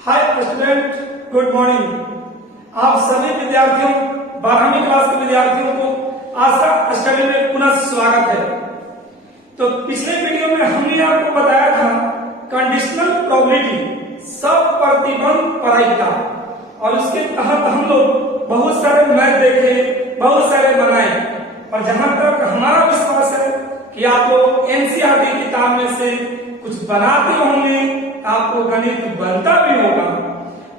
Hi student, good morning. आप सभी विद्यार्थियों 12वीं क्लास के विद्यार्थियों को आशा स्टडी में पुनः स्वागत है। तो पिछले वीडियो में हमने आपको बताया था कंडीशनल प्रोबेबिलिटी सब प्रतिबंध प्रायिकता, और उसके तहत हम लोग बहुत सारे मैथ देखे, बहुत सारे बनाए, और जहां तक हमारा विश्वास है कि आप लोग एनसीईआरटी किताब में से कुछ बनाते होंगे, आपको गणित बनता भी होगा।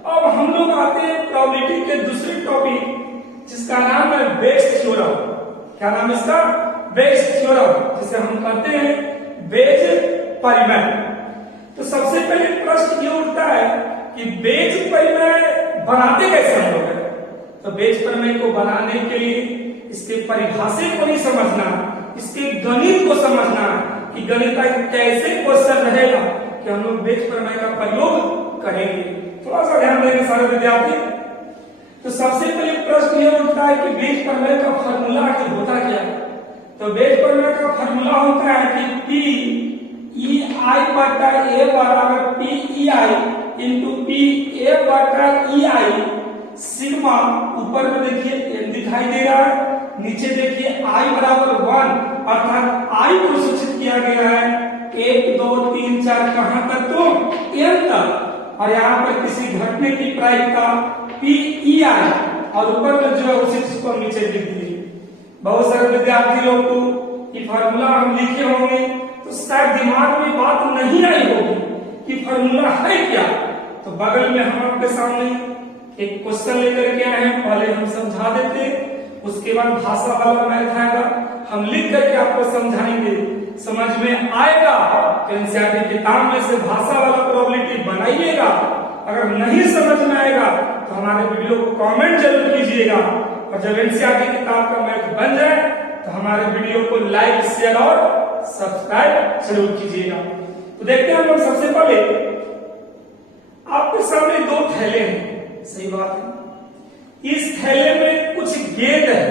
अब हम लोग आते हैं प्रोबेबिलिटी के दूसरे टॉपिक, जिसका नाम है बेस थ्योरम। क्या नाम है इसका? बेस थ्योरम, जिसे हम कहते हैं बेज परिमेय। तो सबसे पहले प्रश्न ये उठता है कि बेज परिमेय बनाते कैसे हम लोग? तो बेज परिमेय को बनाने के लिए इसके परिभाषा को नहीं समझना, इसके गणित को समझना कि गणित का कैसे क्वेश्चन रहेगा कि हम लोग बेज परिमेय का प्रयोग करेंगे। थोड़ा सा ध्यान देंगे सारे विद्यार्थी। तो सबसे पहले प्रश्न ये उठता है कि बेज परिमेय का फार्मूला आखिर होता क्या है? तो बेज परिमेय का फार्मूला होता है कि पी ई आई बटा ए बराबर P E I into P A बटा ई आई सिग्मा। ऊपर में देखिए एम दिखाई दे रहा है, नीचे देखिए आई बराबर 1, अर्थात आई को सूचित किया गया है 1 2 3 4 कहां तक? तो एम तक। और यहाँ पर किसी घटने की प्रायिकता पी ई आई, और ऊपर में जो है उसी चीज को नीचे लिख दिए। बहुत सारे विद्यार्थी लोग को ये फार्मूला हम लिखे होंगे तो शायद दिमाग में बात नहीं आई होगी कि फार्मूला है क्या। तो बगल में हम आपके सामने एक क्वेश्चन लेकर के आए हैं, पहले हम समझा देते, उसके बाद भाषा वाला मैथ आएगा, हम लिख करके आपको समझाएंगे, समझ में आएगा तो एनसीईआरटी किताब में से भाषा वाला प्रोबेबिलिटी बनाइएगा। अगर नहीं समझ में आएगा तो हमारे वीडियो को कमेंट जरूर कीजिएगा, और जब एनसीईआरटी किताब का मैथ बन जाए तो हमारे वीडियो को लाइक शेयर और सब्सक्राइब जरूर कीजिएगा। तो देखते हैं हम लोग। सबसे पहले आपके सामने 2 थैले हैं, सही बात है। इस थैले में कुछ गेंद है,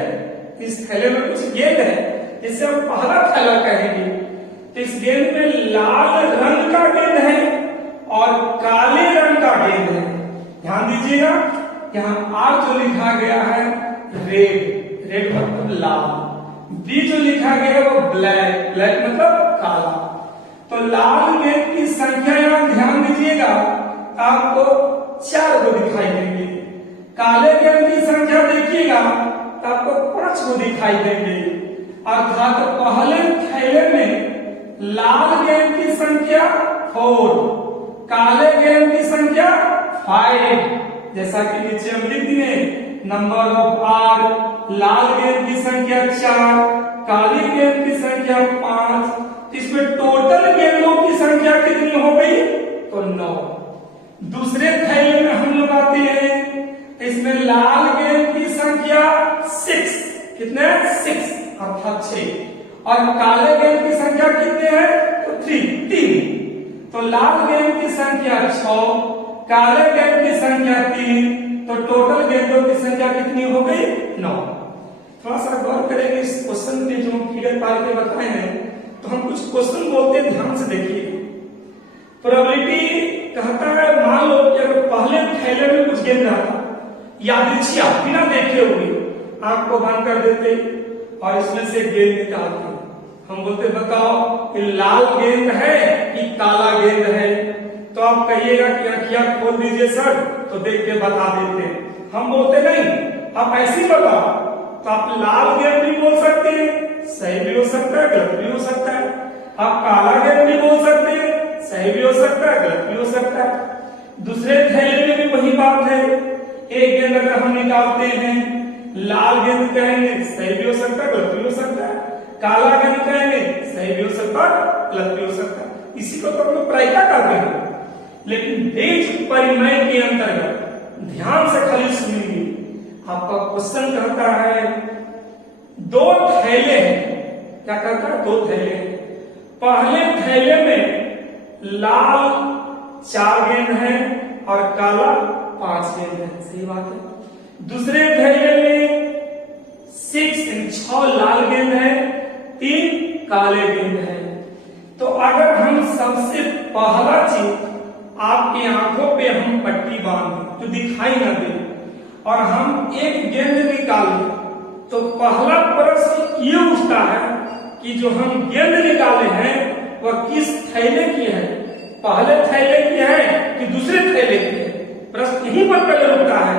इस थैले में कुछ गेंद है, जिसे हम पहला थैला कहेंगे। तो इस गेंद में लाल रंग का गेंद है और काले रंग का गेंद है। ध्यान दीजिएगा, यहाँ आर जो लिखा गया है रेड, रेड मतलब लाल, बी जो लिखा गया है वो ब्लैक, ब्लैक मतलब काला। तो लाल गेंद की संख्या यहाँ ध्यान दीजिएगा, आपको 4 को दिखाई देंगे। काले गेंद की संख्या देखिएगा तो आपको 5 को दिखाई देंगे। अर्थात पहले थैले में लाल गेंद की संख्या 4, काले गेंद की संख्या 5, जैसा कि नीचे हम लिख दिए नंबर ऑफ आर। लाल गेंद की संख्या 4, काली गेंद की संख्या 5। इसमें टोटल गेंदों की संख्या कितनी हो गई? तो 9। दूसरे थैले में हम लोग आते हैं, इसमें लाल गेंद की संख्या 6, कितने? 6 अर्थात 6, और काले गेंद की संख्या कितने हैं? तो 3। तो लाल गेंद की संख्या 6, काले गेंद की संख्या 3, तो टोटल गेंदों की संख्या कितनी हो गई? 9। थोड़ा सा गौर करेंगे इस क्वेश्चन में जो फिगर पार के बताए हैं, तो हम कुछ क्वेश्चन बोलते हैं, ध्यान से देखिए। प्रोबेबिलिटी कहता है, मान लो कि अगर पहले थैले में कुछ गेंद रहता, यादृच्छिक बिना देखे हुए आंख को बंद कर देते और इसमें से गेंद निकालते, हम बोलते बताओ कि लाल गेंद है कि काला गेंद है? तो आप कहिएगा कि आंखियां खोल दीजिए सर, तो देख के बता देते हैं। हम बोलते नहीं, आप ऐसे ही बताओ। तो आप लाल गेंद भी बोल सकते हैं, सही भी हो सकता है, गलत भी हो सकता है। आप काला गेंद भी बोल सकते हैं, सही भी हो सकता है, गलत भी हो सकता है। दूसरे थैले में भी वही बात है। एक गेंद अगर हम निकालते हैं, लाल गेंद कहेंगे, सही भी हो सकता है, गलत भी हो सकता है। काला गेंद कहेंगे, सही भी हो सकता है, गलत भी हो सकता है। इसी को तो हम लोग प्रायिकता कहते हैं। लेकिन बेज परिमेय के अंतर्गत ध्यान से खाली सुनिए, आपका क्वेश्चन कहता है 2 थैले हैं। क्या कहता है? 2 थैले हैं। पहले थैले में लाल 4 गेंद है और काला 5 गेंद है, सही बात है। दूसरे थैले में 6 लाल गेंद है, 3 काले गेंद है। तो अगर हम सबसे पहला चीज आपकी आंखों पे हम पट्टी बांध दें जो दिखाई न दे और हम एक गेंद निकालें, तो पहला प्रश्न ये उठता है कि जो हम गेंद निकाले हैं वह किस थैले की है, पहले थैले की है कि दूसरे थैले की है। प्रश्न यहीं पर पहले उठता है।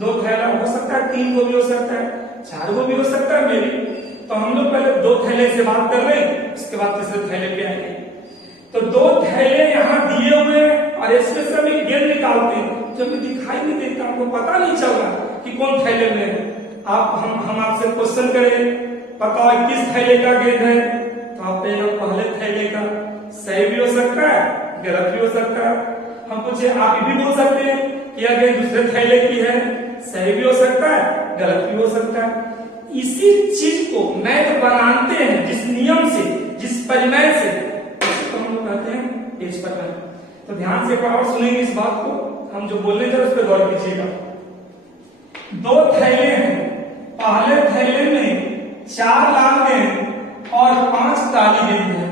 2 थैला हो सकता है, 3 को भी हो सकता है, 4 को भी हो सकता है मेरी। तो हम लोग पहले 2 थैले से बात कर लें, उसके बाद तीसरे थैले पे आएंगे। तो 2 थैले यहाँ दिए हुए हैं और इसमें से हम एक गेंद निकालते हैं जो हमें दिखाई नहीं देता, हमको पता नहीं चल रहा कि कौन थैले में है। हम आपसे क्वेश्चन करें, पता है किस थैले का गेंद है, तो आप पहले थैले का। सही भी हो सकता है, गलत भी हो सकता है। हम पूछे, आप ये भी बोल सकते हैं कि यह गेंद दूसरे थैले की है, सही भी हो सकता है, गलत भी हो सकता है। इसी चीज को मैथ बनाते हैं जिस नियम से, जिस परिमय से, तो हम लोग कहते हैं पेज पर। तो ध्यान से एक बार सुनेंगे इस बात को, हम जो बोलने जा रहे उस पर गौर कीजिएगा। 2 थैले हैं, पहले थैले में 4 लाल गेंद और 5 काली गेंद है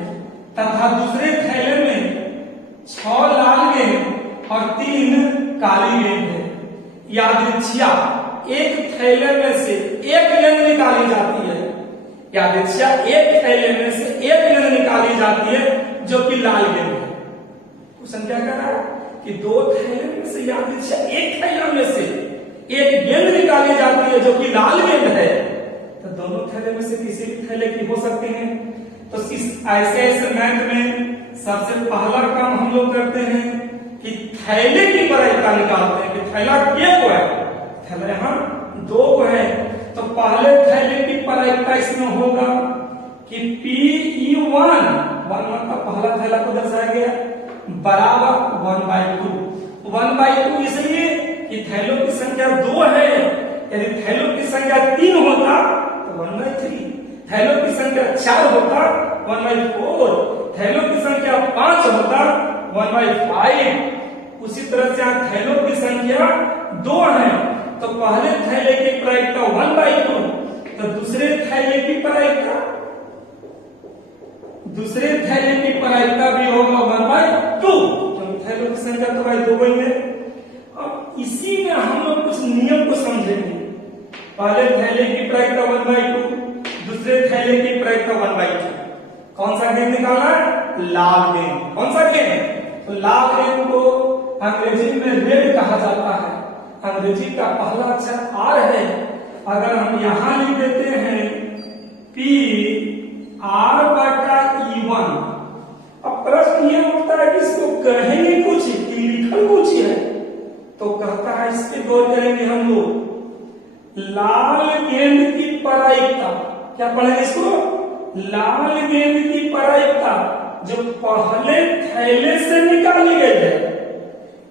तथा दूसरे थैले में 6 लाल गेंद और 3 काली गेंद है। यादृच्छिया एक थैले में से एक गेंद निकाली जाती है, यादृच्छिया एक थैले में से एक गेंद निकाली जाती है जो कि लाल गेंद है। क्वेश्चन क्या कह रहा है कि 2 थैले में से यादृच्छिया एक थैले में से एक गेंद निकाली जाती है जो कि लाल गेंद है, तो दोनों थैले में से किसी भी थैले की हो सकते हैं। तो इस ऐसे मैथ में सबसे पहला काम हम लोग करते हैं कि थैले की प्रायिकता निकालते हैं कि थैला क्या को है, थैला यहाँ 2 को है। तो पहले थैले की प्रायिकता इसमें होगा कि Pe1 का पहला थैला को दर्शाया गया बराबर 1/2। 1/2 इसलिए कि थैलों की संख्या 2 है, यदि थैलों की संख्या 3 होता तो 1/3, थैलों की संख्या 4 होता 1/4, थैलों की संख्या 5 होता 1/5। उसी तरह से यहाँ थैलों की संख्या 2 है, तो पहले थैले की प्रायिकता 1/2, तो दूसरे थैले की प्रायिकता भी होगा 1/2। तो थैलों की संख्या तो भाई 2 ही है। अब इसी में हम लोग कुछ नियम को समझेंगे। पहले थैले की प्रायिकता 1/2, दूसरे थैले की प्रायिकता 1/2। कौन सा गेंद निकालना है? लाल गेंद। कौन सा गेंद? तो लाल गेंद को अंग्रेजी में रेड कहा जाता है। अंग्रेजी का पहला अक्षर आर है। अगर हम यहां लिख देते हैं P(R/E1), अब प्रश्न ये उठता है कि इसको कहेंगे कुछ कि लिखल कुछ है, तो कहता है इस पे गौर करेंगे हम लोग। लाल गेंद की प्रायिकता, क्या पढ़ेंगे इसको? लाल गेंद की प्रायिकता जो पहले थैले से निकाली गई है,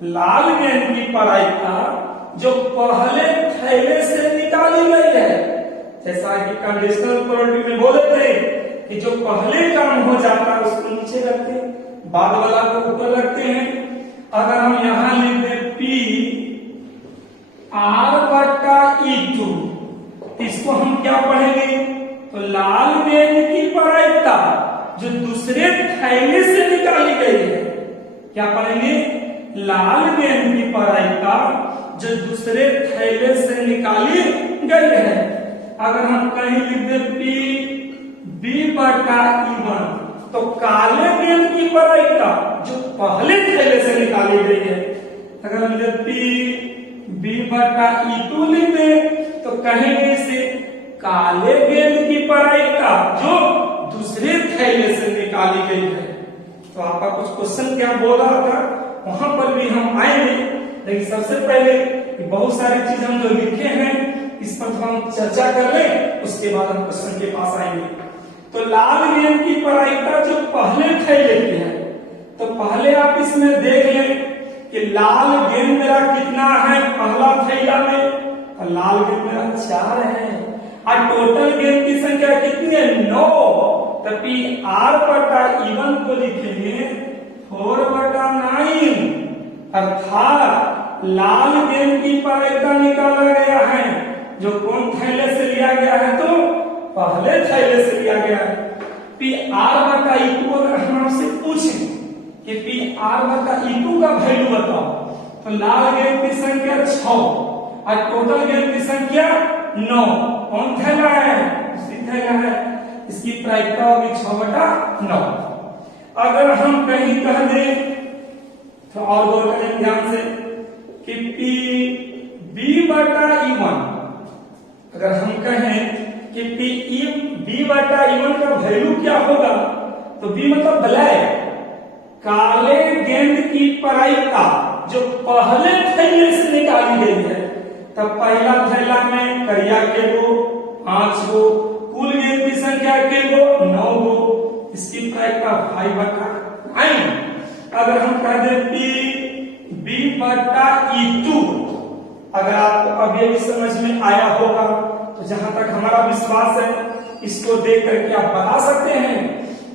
लाल गेंद की प्रायिकता जो पहले थैले से निकाली गई है। जैसा कि कंडीशनल प्रोबेबिलिटी में बोले थे कि जो पहले काम हो जाता है उसको नीचे रखते हैं, बाद वाला को ऊपर रखते हैं। अगर हम यहां लिख दें P(R/E2), इसको हम क्या पढ़ेंगे? तो लाल गेंद की प्रायिकता जो दूसरे थैले से निकाली गई है, क्या पढ़ेंगे? लाल गेंद की प्रायिकता जो दूसरे थैले से निकाली गई है। अगर हम कहीं लिख दें P(B/E1), तो काले गेंद की प्रायिकता जो पहले थैले से निकाली गई है। अगर हम P(B/E2) लिख दें तो कहेंगे इसे काले गेंद की प्रायिकता जो दूसरे थैले से निकाली गई है। तो आपका कुछ क्वेश्चन क्या बोल रहा था वहां पर भी हम आएंगे, लेकिन सबसे पहले बहुत सारी चीज हम जो लिखे हैं इस पर हम चर्चा कर लें, उसके बाद हम क्वेश्चन के पास आएंगे। तो लाल गेंद की प्रायिकता जो पहले थैले की है, तो पहले आप इसमें देख लें कि लाल गेंद मेरा कितना है पहला थैला में, तो लाल गेंद मेरा 4 है और टोटल गेंद की संख्या कितनी है? 9। तो P(R/E1) को लिखेंगे 4/9, अर्थात लाल गेंद की प्रायिकता निकाला गया है जो कौन थैले से लिया गया है? तो पहले थैले से लिया गया है। P(R/E2) अगर हम आपसे पूछें कि P(R/E2) का वैल्यू बताओ, तो तो लाल गेंद की संख्या 6 और टोटल गेंद की संख्या 9। कौन थैला है? दूसरी थैला है, इसकी प्रायिकता होगी 6/9। अगर हम कहीं कह दें तो और गौर करें ध्यान से कि पी B/E1, अगर हम कहें कि B/E1 का वैल्यू क्या होगा, तो B मतलब ब्लैक, काले गेंद की प्रायिकता जो पहले थैले से निकाली गई है। तब पहला थैला में करिया के गो 5 गो, कुल गेंद की संख्या के गो 9 गो, इसकी प्रायिकता 5/9। अगर हम कह दें B/E2, अगर आपको अभी अभी समझ में आया होगा तो जहां तक हमारा विश्वास है इसको देख करके आप बता सकते हैं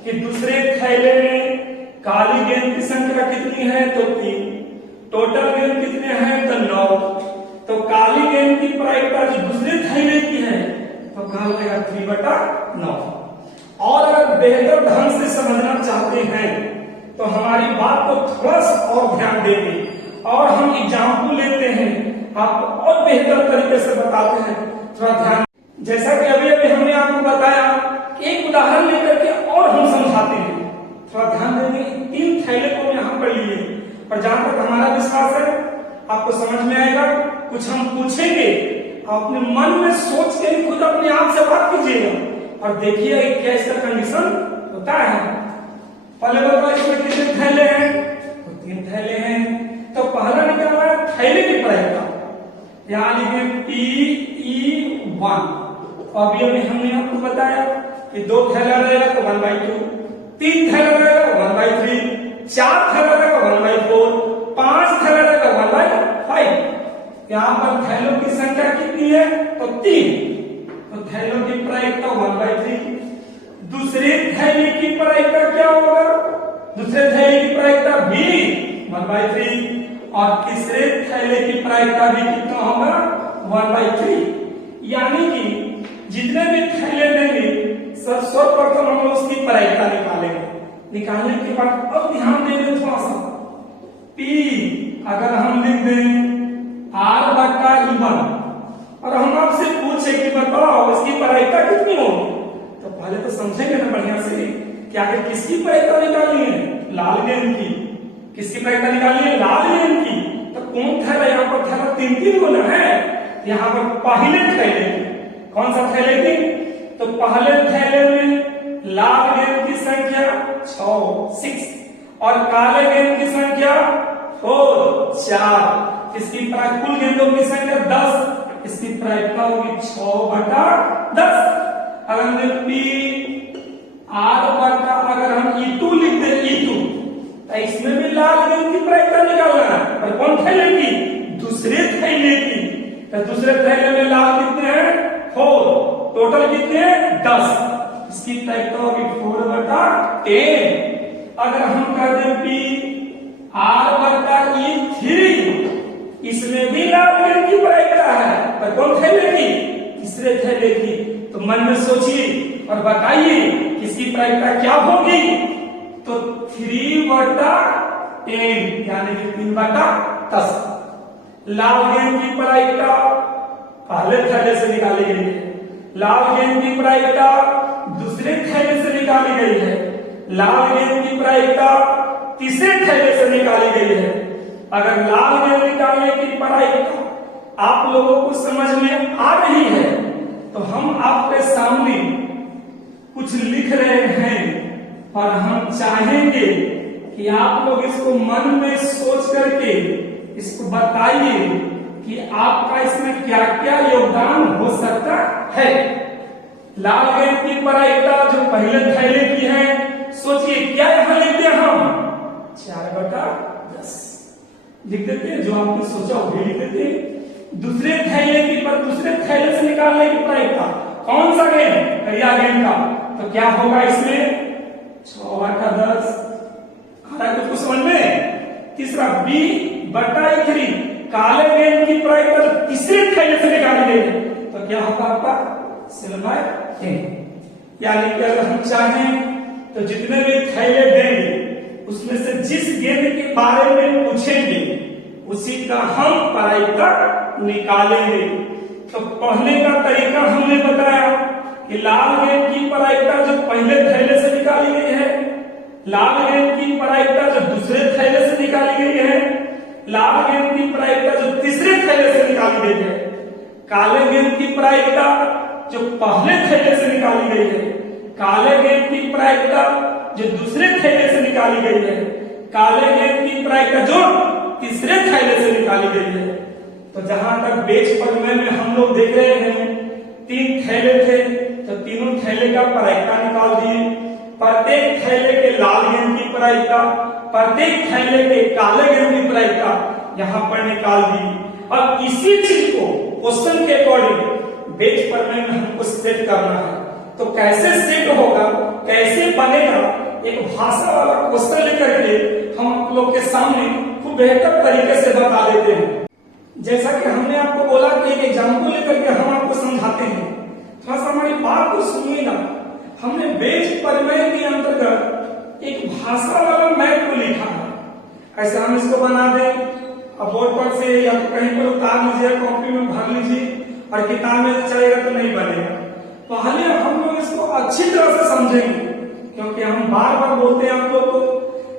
कि दूसरे थैले में काली गेंद की संख्या कितनी है, तो 3, टोटल गेंद कितने हैं, तो 9। तो काली गेंद की प्रायिकता जो दूसरे थैले की है तो कहा लगेगा 3/9। और अगर बेहतर ढंग से समझना चाहते हैं तो हमारी बात को थोड़ा सा और ध्यान देंगे और हम एग्जाम्पल लेते हैं, आपको और बेहतर तरीके से बताते हैं। थोड़ा ध्यान, जैसा कि अभी अभी हमने आपको बताया, एक उदाहरण लेकर के और हम समझाते हैं। थोड़ा ध्यान देंगे, 3 थैले को यहाँ पर लिए और जहां तक हमारा विश्वास है आपको समझ में आएगा। कुछ हम पूछेंगे, अपने मन में सोच के खुद अपने आप से बात कीजिएगा और देखिए क्या इसका कंडीशन होता है। पहले बताओ इसमें कितने थैले हैं, तो 3 थैले हैं। तो पहला निकालना है थैले की प्रायिकता, यहाँ लिखे PE1। अभी अभी हमने आपको बताया कि 2 थैला रहेगा तो 1/2, 3 थैला रहेगा 1/3, 4 थैला रहेगा 1/4, 5 थैला रहेगा 1/5। यहाँ पर थैलों की संख्या कितनी है, तो 3, तो थैलों की प्रायिकता 1/3। दूसरे थैले की प्रायिकता क्या होगा, दूसरे थैले की प्रायिकता भी 1/3 और तीसरे थैले की प्रायिकता भी कितना होगा, 1/3। यानी कि जितने भी थैले लेंगे सर्वप्रथम हम उसकी प्रायिकता निकालेंगे। निकालने के बाद अब ध्यान देंगे थोड़ा सा, P अगर हम लिख दें R/E1 और हम आपसे पूछे कि बताओ इसकी प्रायिकता कितनी होगी, तो पहले तो समझेंगे ना बढ़िया से कि आखिर किसकी प्रायिकता निकालनी है, लाल गेंद की। किसकी प्रायिकता निकालनी है, लाल गेंद की। तो कौन थैला, यहाँ पर थैला 3 होना है, यहाँ पर पहले थैले की। कौन सा थैले की, तो पहले थैले में लाल गेंद की संख्या 6 और काले गेंद की संख्या 4। इसकी कुल गेंदों की संख्या 10, इसकी प्रायिकता होगी 6/10। अगर अगर हम E2 लिख दें, E2, तो इसमें भी लाल गेंद की प्रायिकता निकालना है, पर कौन थैले की, दूसरे थैले की। तो दूसरे थैले में लाल कितने हैं, 4, टोटल कितने हैं, 10, इसकी प्रायिकता होगी 4/10। अगर हम कर दें R/E3, इसमें भी लाल गेंद की प्रायिकता है, पर कौन थैले की, तीसरे थैले की। तो मन में सोचिए और बताइए किसकी प्रायिकता क्या होगी, तो 3/10 यानी कि 3/10। लाल गेंद की प्रायिकता पहले थैले से निकाली गई है, लाल गेंद की प्रायिकता दूसरे थैले से निकाली गई है, लाल गेंद की प्रायिकता तीसरे थैले से निकाली गई है। अगर लाल गेंद निकालने की प्रायिकता आप लोगों को समझ में आ रही है तो हम आपके सामने कुछ लिख रहे हैं और हम चाहेंगे कि आप लोग इसको मन में सोच करके इसको बताइए कि आपका इसमें क्या क्या योगदान हो सकता है। लाल गेंद की प्रायिकता जो पहले थैले की है, सोचिए क्या यहां लिखते हैं हम, 4/10 लिख देते हैं, जो आपने सोचा वो लिख देते हैं। दूसरे थैले की पर दूसरे थैले से निकालने की प्रायिकता कौन सा गेंद, करिया गेंद का, तो क्या होगा इसमें 6/10। आ रहा कुछ समझ में। तीसरा B/3, काले गेंद की प्रायिकता तीसरे थैले से निकाली गई है, तो क्या होगा आपका 7/10। यानी कि अगर हम चाहें तो जितने भी थैले देंगे उसमें से जिस गेंद के बारे में पूछेंगे उसी का हम प्रायिकता निकालेंगे। तो पढ़ने का तरीका हमने बताया कि लाल गेंद की प्रायिकता जो पहले थैले से निकाली गई है, लाल गेंद की प्रायिकता जो दूसरे थैले से निकाली गई है, लाल गेंद की प्रायिकता जो तीसरे थैले से निकाली गई है, काले गेंद की प्रायिकता जो पहले थैले से निकाली गई है, काले गेंद की प्रायिकता जो दूसरे थैले से निकाली गई है, काले गेंद की प्रायिकता जो तीसरे थैले से निकाली गई है। तो जहां तक बेच परिमेय में हम लोग देख रहे हैं 3 थैले थे, तो तीनों थैले का प्रायिकता निकाल दिए। प्रत्येक थैले के लाल गेंद की प्रायिकता, प्रत्येक थैले के काले गेंद की प्रायिकता यहाँ पर निकाल दी। अब इसी चीज को क्वेश्चन के अकॉर्डिंग बेच परिमेय में हमको सेट करना है। तो कैसे सेट होगा, कैसे बनेगा, एक भाषा वाला क्वेश्चन लेकर के हम आप लोग के सामने खूब बेहतर तरीके से बता देते हैं। जैसा कि हमने आपको बोला कि एक एग्जाम्पल लेकर के हम आपको समझाते हैं, थोड़ा सा हमारी बात को सुनिएगा। हमने बेच परिमेय के अंतर्गत एक भाषा वाला मैप को लिखा है। ऐसे हम इसको बना दें, अब बोर्ड पर से या कहीं पर उतार लीजिए, कॉपी में भर लीजिए, और किताब में चलेगा तो नहीं बनेगा। पहले हम लोग इसको अच्छी तरह से समझेंगे, क्योंकि हम बार बार बोलते हैं आप लोग को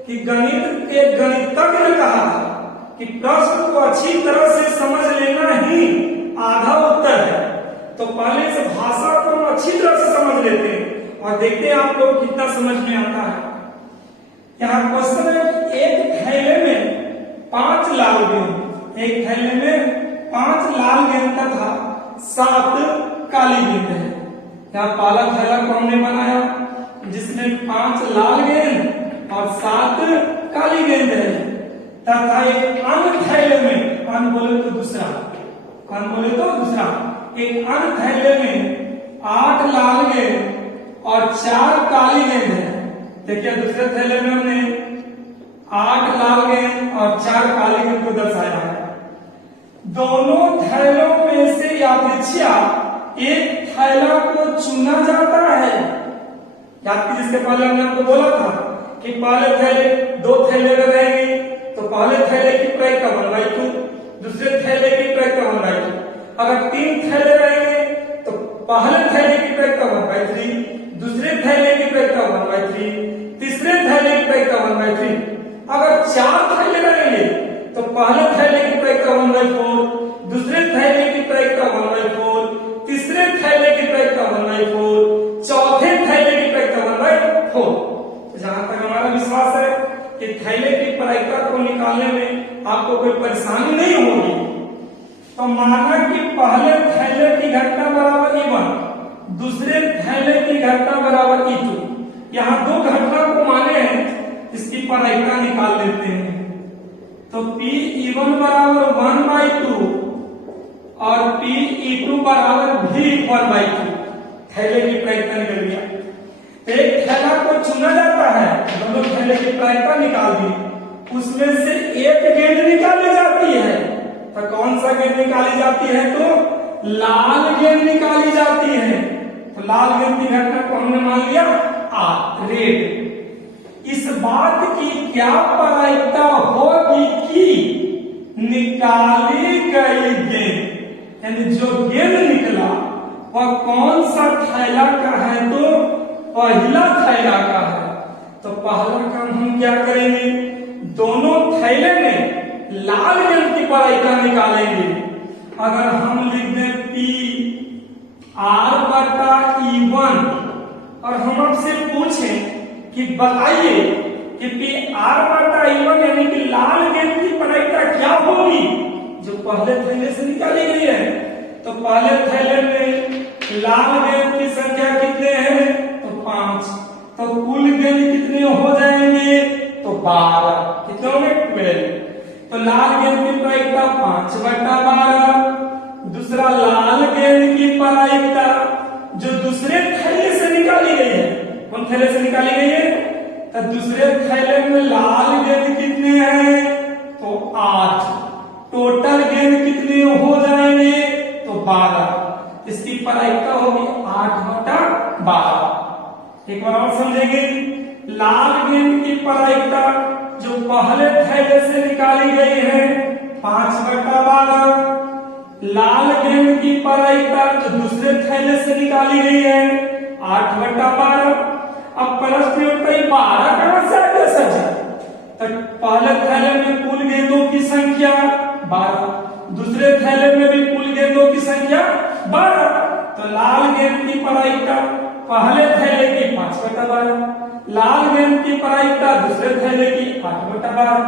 कि गणित के गणितज्ञ ने कहा था कि प्रश्न को अच्छी तरह से समझ लेना ही आधा उत्तर है। तो पहले से भाषा को हम अच्छी तरह से समझ लेते हैं और देखते हैं आप लोग कितना समझ में आता है। यहाँ क्वेश्चन है, एक थैले में 5 लाल गेंद, एक थैले में 5 लाल गेंद तथा 7 काली गेंद है। यहाँ पहला थैला को हमने बनाया जिसमें 5 लाल गेंद और 7 काली गेंद है, तथा एक अन्य थैले में, अन्य बोले तो दूसरा, अन्य बोले तो दूसरा, एक अन्य थैले में 8 लाल गेंद और 4 काली गेंद है। देखिए दूसरे थैले में हमने 8 लाल गेंद और 4 काली गेंद को दर्शाया है। दोनों थैलों में से यादृच्छिया एक थैला को चुना जाता है। याद कीजिए, इसके पहले हमने आपको बोला था कि पहले थैले 2 थैले में रहेंगे, तो पहले थैले की प्रायिकता 1/2, दूसरे थैले की प्रायिकता 1/2। अगर 3 थैले रहेंगे तो पहले थैले की प्रायिकता 1/3, दूसरे थैले की प्रायिकता 1/3, तीसरे थैले की प्रायिकता 1/3। अगर 4 थैले रहेंगे तो पहले थैले की प्रायिकता 1/4, दूसरे थैले की प्रायिकता 1/4, तीसरे थैले की प्रायिकता 1/4, चौथे थैले की प्रायिकता 1/4। जहां तक हमारा विश्वास है कि थैले की प्रायिकता को निकालने में आपको कोई परेशानी नहीं होगी। तो माना कि पहले थैले की घटना बराबर E1, दूसरे थैले की घटना बराबर E2। यहाँ 2 घटना को माने हैं, इसकी प्रायिकता निकाल लेते हैं। तो P(E1) बराबर 1/2 और P(E2) बराबर भी 1/2। थैले की प्रायिकता निकल गया। एक थैला को चुना जाता है, दोनों थैले की प्रायिकता निकाल दी, उसमें से एक गेंद निकाली जाती है। तो कौन सा गेंद निकाली जाती है? तो लाल गेंद निकाली जाती है। तो लाल गेंद की घटना को हमने मान लिया R, रेड। इस बात की क्या प्रायिकता होगी कि निकाली गई गेंद, यानी जो गेंद निकला वह कौन सा थैला का है? तो पहला थैला का है। तो पहला काम हम क्या करेंगे, दोनों थैले में लाल गेंद की प्रायिकता निकालेंगे। अगर हम लिख दें PR/E1 और हम आपसे पूछें कि बताइए कि PR/E1 यानी कि लाल गेंद की प्रायिकता क्या होगी जो पहले थैले से निकाली गई है। तो पहले थैले में लाल गेंद की संख्या कितने हैं? तो 5। तो कुल गेंद कितने हो जाएंगे? तो 12। कितने होंगे? 12। तो लाल गेंद की प्रायिकता 5/12। दूसरा लाल गेंद की प्रायिकता जो दूसरे थैले से निकाली गई है, कौन थैले से निकाली गई है? तो दूसरे थैले में लाल गेंद कितने हैं? तो 8। टोटल गेंद कितने हो जाएंगे? तो 12। इसकी प्रायिकता होगी 8/12। एक बार और समझेंगे, लाल गेंद की प्रायिकता जो पहले थैले से निकाली गई है 5/12। लाल गेंद की प्रायिकता जो दूसरे थैले से निकाली गई है 8/12। अब प्रश्न में उठता है 12 कहां से आ गया सर? तो पहले थैले में कुल गेंदों की संख्या 12, दूसरे थैले में भी कुल गेंदों की संख्या 12। तो लाल गेंद की प्रायिकता पहले थैले की 5/12, लाल गेंद की प्रायिकता दूसरे थैले की 8/12।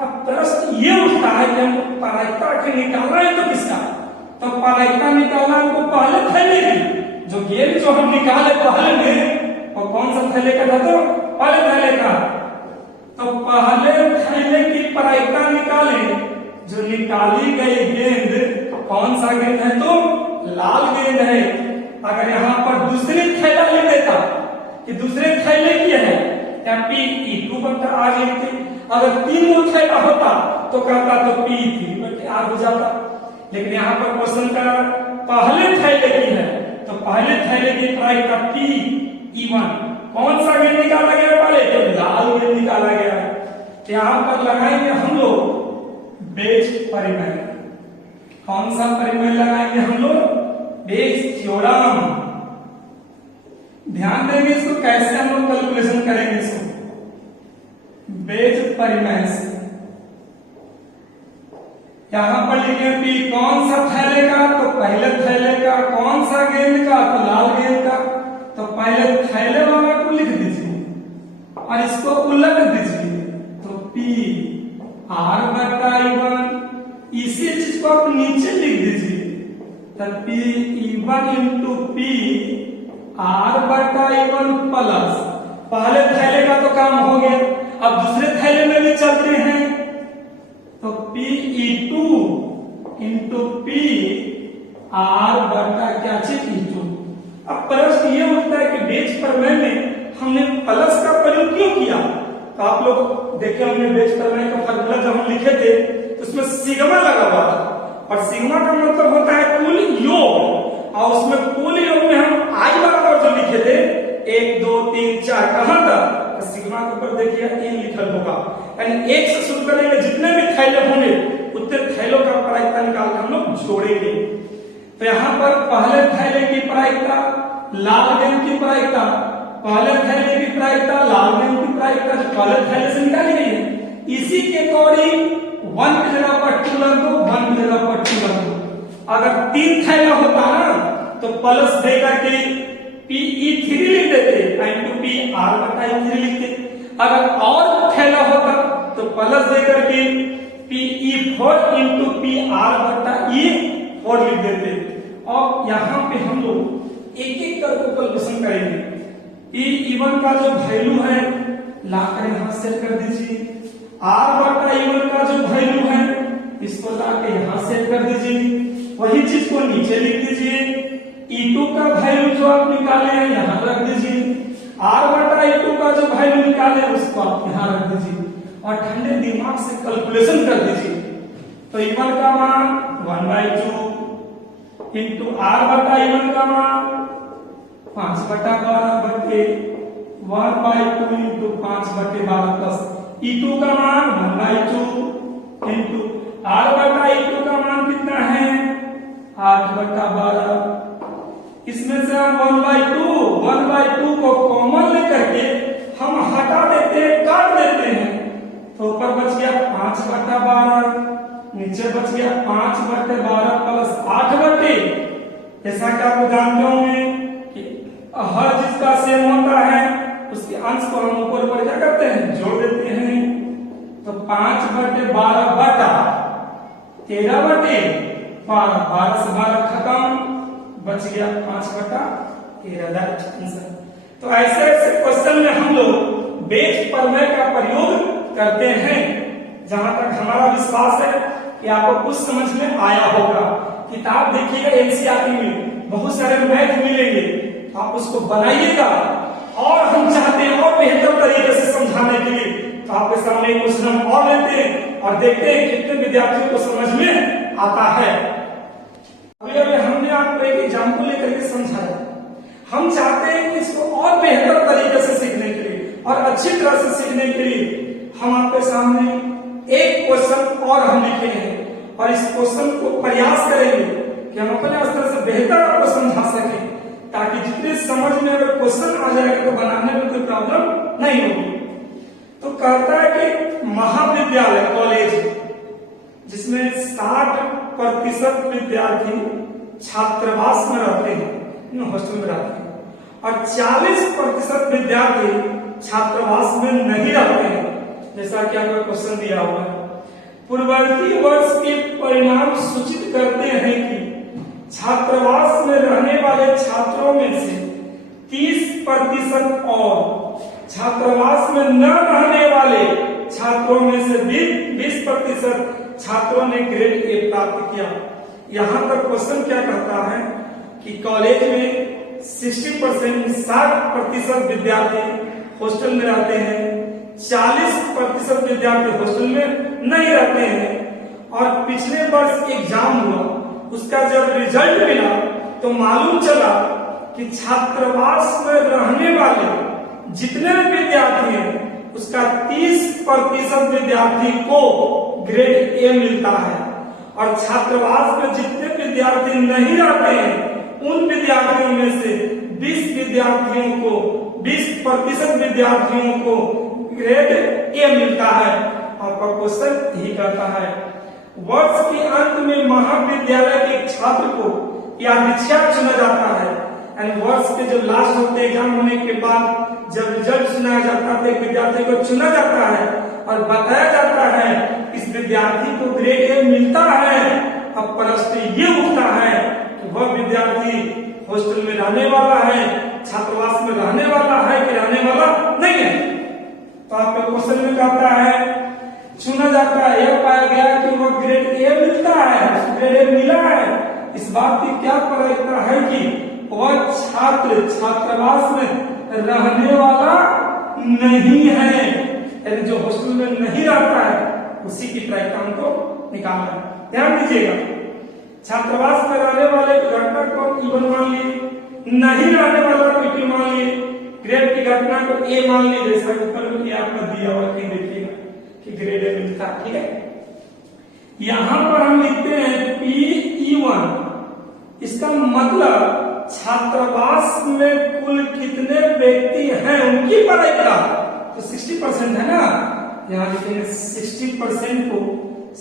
अब प्रश्न ये उठता है कि हम प्रायिकता के निकालना है तो किसका? तो प्रायिकता निकालना हमको पहले थैले की, जो गेंद जो हम निकाले पहले में वो कौन सा थैले का था? तो पहले थैले का। तो पहले थैले की प्रायिकता निकाले, जो निकाली गई गेंद कौन सा गेंद है? तो लाल गेंद है। अगर यहाँ पर दूसरी थैला ले देता कि दूसरे थैले की है या P(E2/R) लिखते। अगर 3 थैला होता तो कहता तो P(3/R) हो जाता। लेकिन यहाँ पर क्वेश्चन का पहले थैले की है, तो पहले थैले की प्रायिकता P(E1) कौन सा गेंद निकाला गया? पहले तो लाल गेंद निकाला गया। यहाँ पर लगाएंगे हम लोग बेज परिमेय। कौन सा परिमेय लगाएंगे हम लोग? Bayes theorem. ध्यान देंगे इसको कैसे हम लोग कैलकुलेशन करेंगे इसको बेज परिमेय से। यहां पर लिखे P कौन सा थैले का? तो पहले थैले का। कौन सा गेंद का? तो लाल गेंद का। तो पहले थैले वाला को लिख दीजिए और इसको उलट दीजिए, तो P(R/E1) इसी चीज को आप नीचे लिख दीजिए, तो P(E1) × P(R/E1) प्लस पहले थैले का तो काम हो गया। अब दूसरे थैले में भी चलते हैं, तो P(E2) × P(R/E2)। अब प्रश्न ये उठता है कि बेज परिमेय में हमने प्लस का प्रयोग क्यों किया? तो आप लोग देखिए, हमने बेज परिमेय का फार्मूला जब हम लिखे थे तो उसमें सिग्मा लगा हुआ था, और सिग्मा का मतलब होता है कुल योग, और उसमें कुल योग में हम आई बराबर जो लिखे थे 1 2 3 4 कहां तक? तो सिग्मा के ऊपर देखिए ए लिखल होगा, यानी 1 से शुरू करेंगे, जितने भी थैले होंगे उतने थैलों का प्रायिकता निकाल कर हम लोग जोड़ेंगे। तो यहाँ पर पहले थैले की प्रायिकता, लाल गेंद की प्रायिकता, पहले थैले की प्रायिकता, लाल गेंद की प्रायिकता जो पहले थैले से निकाली गई है, इसी के अकॉर्डिंग 1 की जगह पर 2 रख दो, 1 की जगह पर 2 रख दो। अगर 3 थैला होता ना तो प्लस देकर के Pe3 लिख देते, P(R/E3) लिखते। अगर और थैला होता तो प्लस देकर के Pe4 × P(R/E4) लिख देते। और यहाँ पे हम लोग एक एक करके कैलकुलेशन करेंगे। P(E1) का जो वैल्यू है लाकर यहां सेट कर दीजिए, R/E1 का जो वैल्यू है इसको लाके यहां सेट कर दीजिए, वही चीज को नीचे लिख दीजिए। E2 का वैल्यू जो आप निकाले हैं यहां रख दीजिए, R/E2 का जो वैल्यू निकाले उसको आप यहां रख दीजिए और ठंडे दिमाग से कैलकुलेशन कर दीजिए। तो E1 का मान 1/2 × R/E1 का मान 5/12 बटे 1/2 × 5/12 प्लस E2 का मान 1/2 × R/E2 का मान कितना है? 8/12। इसमें से हम 1/2 को कॉमन लेकर के हम हटा देते हैं, काट देते हैं, तो ऊपर बच गया 5/12, नीचे बच गया 5/12 प्लस 8/, जैसा कि आप जानते होंगे कि हर चीज का सेम होता है, उसके अंश को हम ऊपर ऊपर क्या करते हैं? जोड़ देते हैं। तो 5/12 बटा 13/12, 12 से 12 खत्म, बच गया 5/13 आंसर। तो ऐसे ऐसे क्वेश्चन में हम लोग बेज परिमेय का प्रयोग करते हैं। जहां तक हमारा विश्वास है कि आपको कुछ समझ में आया होगा। किताब देखिएगा, एनसीईआरटी में बहुत सारे मैथ मिलेंगे, आप उसको बनाइएगा, और हम चाहते हैं और बेहतर तरीके से समझाने के लिए, तो आपके सामने क्वेश्चन हम और लेते हैं और देखते हैं कितने विद्यार्थियों को समझ में आता है। अभी हमने आपको एक एग्जाम्पल लेकर के समझाया। हम चाहते हैं कि इसको और बेहतर तरीके से सीखने के लिए और अच्छी तरह से सीखने के लिए हम आपके सामने एक क्वेश्चन और हम लिखेंगे और इस क्वेश्चन को प्रयास करेंगे कि हम अपने स्तर से बेहतर आपको समझा सकें, ताकि जितने समझ में अगर क्वेश्चन आ जाएगा तो बनाने में कोई प्रॉब्लम नहीं होगी। तो कहता है कि महाविद्यालय कॉलेज जिसमें 60% विद्यार्थी छात्रावास में रहते हैं, हॉस्टल में रहते हैं, और 40% विद्यार्थी छात्रावास में नहीं रहते हैं, जैसा कि आपको क्वेश्चन दिया हुआ है। पूर्ववर्ती वर्ष के परिणाम सूचित करते हैं कि छात्रावास में रहने वाले छात्रों में से 30% और छात्रावास में न रहने वाले छात्रों में से 20% छात्रों ने ग्रेड ए प्राप्त किया। यहां तक क्वेश्चन क्या कहता है कि कॉलेज में 60% विद्यार्थी हॉस्टल में रहते हैं, 40% विद्यार्थी हॉस्टल में नहीं रहते हैं, और पिछले वर्ष एग्जाम हुआ, उसका जब रिजल्ट मिला तो मालूम चला कि छात्रावास में रहने वाले जितने विद्यार्थी हैं उसका 30% विद्यार्थी को ग्रेड ए मिलता है, और छात्रावास में जितने विद्यार्थी नहीं रहते हैं उन विद्यार्थियों में से 20% विद्यार्थियों को ग्रेड ए मिलता है। आपका क्वेश्चन यही कहता है वर्ष के अंत में महाविद्यालय के छात्र को या अधीक्षक चुना जाता है, यानी वर्ष के जो लास्ट होते एग्जाम होने के बाद जब रिजल्ट सुनाया जाता है तो विद्यार्थी को चुना जाता है और बताया जाता है इस विद्यार्थी को ग्रेड ए मिलता है। अब प्रश्न ये उठता है कि वह विद्यार्थी हॉस्टल में रहने वाला है, छात्रावास में रहने वाला है कि रहने वाला नहीं है। तो आपके क्वेश्चन में कहता है चुना जाता है, यह पाया गया कि वह ग्रेड ए मिलता है, ग्रेड ए मिला है। इस बात की क्या प्रायिकता है कि वह छात्र छात्रावास में रहने वाला नहीं है, यानी जो हॉस्टल में नहीं रहता है उसी की प्रायिकता हमको निकालना है। ध्यान दीजिएगा, छात्रावास में रहने वाले घटना को E1 मान लिए, नहीं रहने वाला को E2 मान लिए, ग्रेड की घटना को ए मान ली, जैसा ऊपर में आपका दिया हुआ कि देखिएगा कि ग्रेड ए मिलता है। ठीक है, यहां पर हम लिखते हैं PE1, इसका मतलब छात्रावास में कुल कितने व्यक्ति हैं उनकी प्रायिकता, तो 60% है ना, यहां लिखेंगे 60% को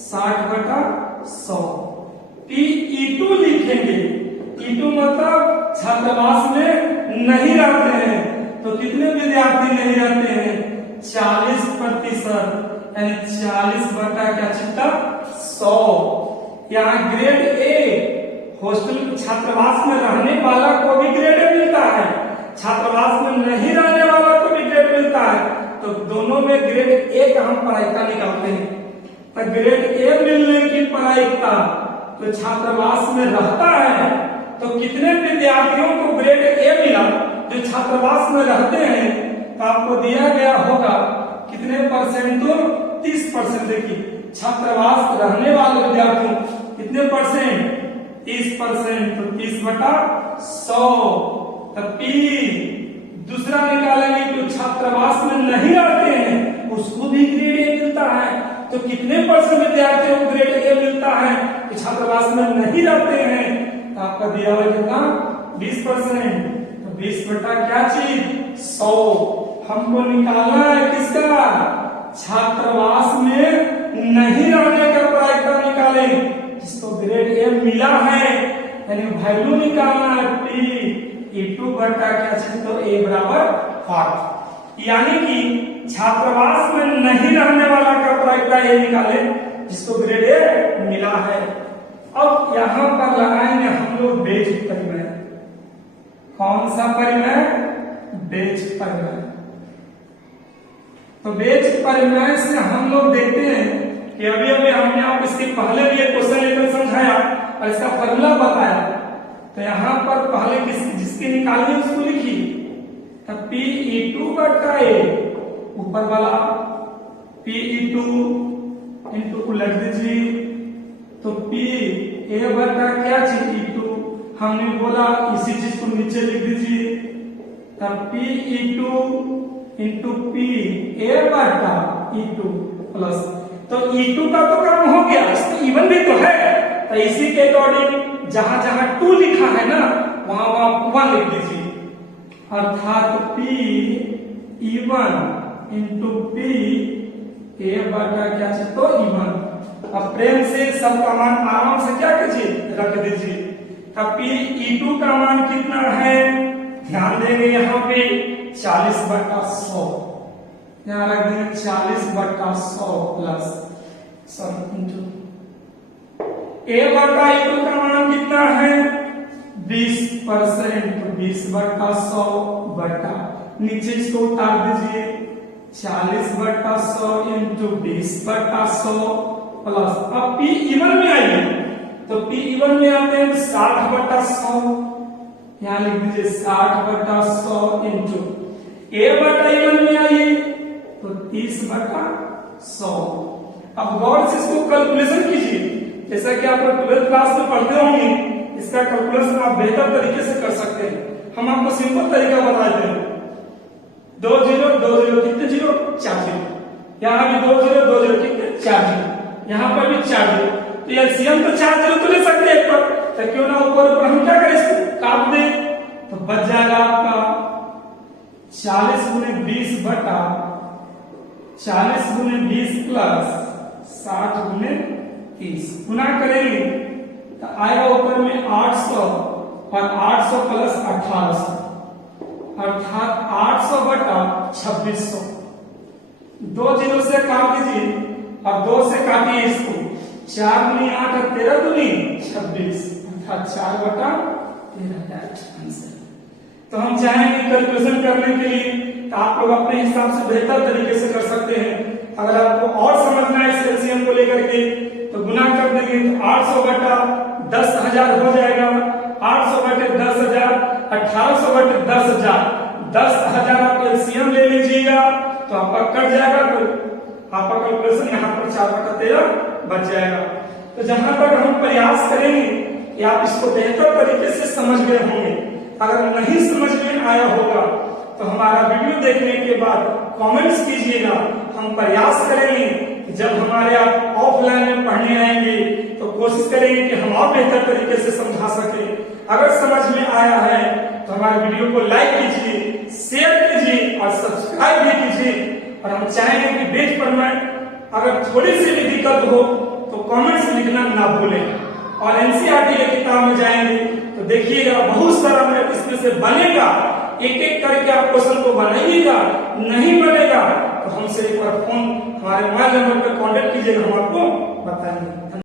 60/100। PE2 लिखेंगे, E2 मतलब छात्रावास में नहीं रहते हैं, तो कितने विद्यार्थी नहीं रहते हैं, 40%, यानी 40/100। यहाँ ग्रेड ए हॉस्टल छात्रावास में रहने वाला को भी ग्रेड ए मिलता है, छात्रावास में नहीं रहने वाला को भी ग्रेड मिलता है, तो दोनों में ग्रेड ए का हम प्रायिकता निकालते हैं। तो ग्रेड ए मिलने की प्रायिकता, तो छात्रावास में रहता है तो कितने विद्यार्थियों को ग्रेड ए मिला जो छात्रावास में रहते हैं, तो आपको दिया गया होगा कितने परसेंट, तो 30%। देखिए छात्रावास रहने वाले विद्यार्थी कितने परसेंट, 30%, तो 30/100। तब P दूसरा निकालेंगे तो छात्रावास में नहीं रहते हैं उसको भी ग्रेड ए मिलता है, तो कितने परसेंट विद्यार्थियों को ग्रेड ए मिलता है तो छात्रावास में नहीं रहते हैं, तो आपका दिया हुआ कितना, 20%, तो 20 क्या चीज, 100। हमको निकालना है किसका, छात्रावास में नहीं रहने का प्रायिकता निकालें, जिसको ग्रेड ए मिला है, यानी वैल्यू निकालना है PE2 क्या चीज, तो A = 8। यानी कि छात्रावास में नहीं रहने वाला का प्रायिकता ये निकाले जिसको ग्रेड ए मिला है। अब यहां पर लगाएंगे हम लोग बेज परिमेय। कौन सा परिमेय, बेज परिमेय। तो बेज परिमेय से हम लोग देखते हैं कि अभी हमने आप इसके पहले भी एक क्वेश्चन लेकर समझाया और इसका फॉर्मूला बताया, तो यहाँ पर पहले जिसकी निकाली उसको लिखी, तब PE2/A ऊपर वाला PE2 इंटू उलट दीजिए, तो PA क्या चीज, E2 हमने बोला इसी चीज को नीचे लिख दीजिए, तब PE2 इंटू PA/E2 प्लस तो E2 का तो काम हो गया, इसमें इवन भी तो है, तो इसी के अकॉर्डिंग जहां जहां 2 लिखा है ना वहां वहां 1 लिख दीजिए, अर्थात P E1 into P A बटा क्या चीज तो E1। अब प्रेम से सबका मान आराम से क्या कीजिए रख दीजिए। अब P E2 का मान कितना है, ध्यान देंगे यहाँ पे 40/100, यहाँ रख देंगे 40/100 प्लस इंटू A बटा E2 का मान कितना है 20%, 20/100 बटा नीचे इसको उतार दीजिए 40/100 इंटू 20/100 प्लस। अब P इवन में आइए तो P इवन में आते हैं 60/100, यहाँ लिख दीजिए 60/100 इंटू A बटा इवन में आइए तो 30/100। अब गौर से इसको कैलकुलेशन कीजिए, जैसा कि आप 12th क्लास में पढ़ते होंगे, इसका कैलकुलेशन आप बेहतर तरीके से कर सकते हैं। हम आपको सिंपल तरीका बताते हैं, 2 0 2 0 कितने 0 4 0, यहाँ भी 2 0 2 0 कितने 4 0, यहाँ पर भी 4 0, तो एलसीएम तो 4 0 तो ले सकते हैं पर, तो क्यों ना ऊपर ऊपर हम क्या करें इसको काट दें, तो बच जाएगा आपका 40 गुने 20 बटा 40 गुने 20 प्लस 60 गुने 30, गुना करेंगे तो आएगा ऊपर में 800 और 800 प्लस 1800, अर्थात 800 बटा 2600। 2 0 से काट दीजिए और 2 से काटिए इसको, 4 गुनी 8 और 13 दुनी 26, अर्थात 4/13 आंसर। तो हम चाहेंगे कैलकुलेशन करने के लिए तो आप लोग अपने हिसाब से बेहतर तरीके से कर सकते हैं। अगर आपको और समझना है इस एलसीएम को लेकर के तो गुना कर देंगे तो 800 बटा 10,000 हो जाएगा, 800 बटे 10,000 1800 बटे 10,000, 10,000 आप एलसीएम ले लीजिएगा तो आपका कट जाएगा, तो आपका कैलकुलेशन यहाँ पर 4/13 बच जाएगा। तो जहां तक हम प्रयास करेंगे कि आप इसको बेहतर तरीके से समझ गए होंगे। अगर नहीं समझ में आया होगा तो हमारा वीडियो देखने के बाद कमेंट्स कीजिएगा, हम प्रयास करेंगे कि जब हमारे आप ऑफलाइन में पढ़ने आएंगे तो कोशिश करेंगे कि हम और बेहतर तरीके से समझा सके। अगर समझ में आया है तो हमारे वीडियो को लाइक कीजिए, शेयर कीजिए और सब्सक्राइब भी कीजिए। और हम चाहेंगे कि बेच पर में अगर थोड़ी सी भी दिक्कत हो तो कमेंट्स लिखना ना भूलें। और एनसीईआरटी की किताब में जाएंगे तो देखिएगा बहुत सारा मैथ इसमें से बनेगा, एक एक करके आप क्वेश्चन को बनाइएगा, नहीं बनेगा तो हमसे एक बार फोन हमारे मोबाइल नंबर पर कांटेक्ट कीजिएगा, हम आपको बताएंगे।